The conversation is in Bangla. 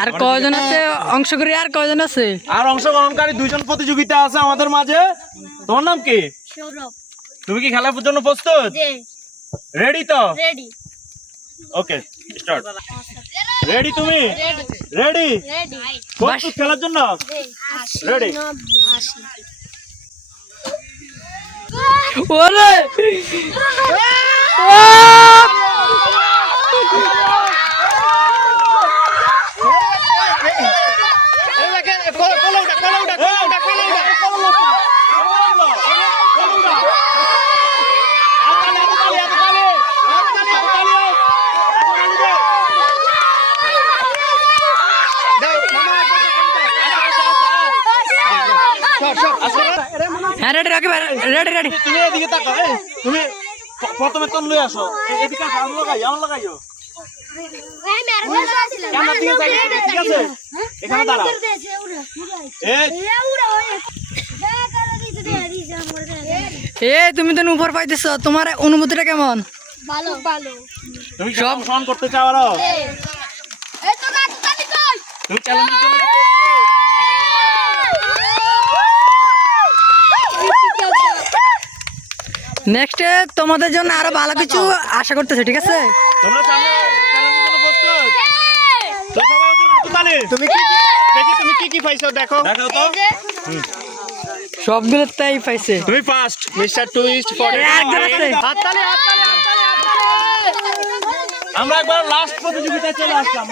আর কয়জন আছে অংশ করি আর কয়জন আছে আর অংশ গ্রহণকারী দুইজন প্রতিযোগিতা আছে আমাদের মাঝে তোমার নাম কি তুমি কি খেলার জন্য প্রস্তুত রেডি তো ওকে স্টার্ট রেডি তুমি রেডি প্রস্তুত খেলার জন্য রেডি ওরে ওয়া তুমি প্রথমে তো লই আসো এদিকে আমার লাগাই আমার লাগাইও তুমি তো উপর পাইতেছ তোমার অনুমতিটা কেমন তুমি সব ফোন করতে চাও নেক্সটে তোমাদের জন্য আরো ভালো কিছু আশা করতেছে ঠিক আছে তোমরা তুমি কি দেখি তুমি কি কি পাইছো দেখো দেখো তো তাই পাইছে তুমি ফার্স্ট মিস্টার টুইস্ট আমরা একবার লাস্ট প্রতিযোগিতা চলে আসলাম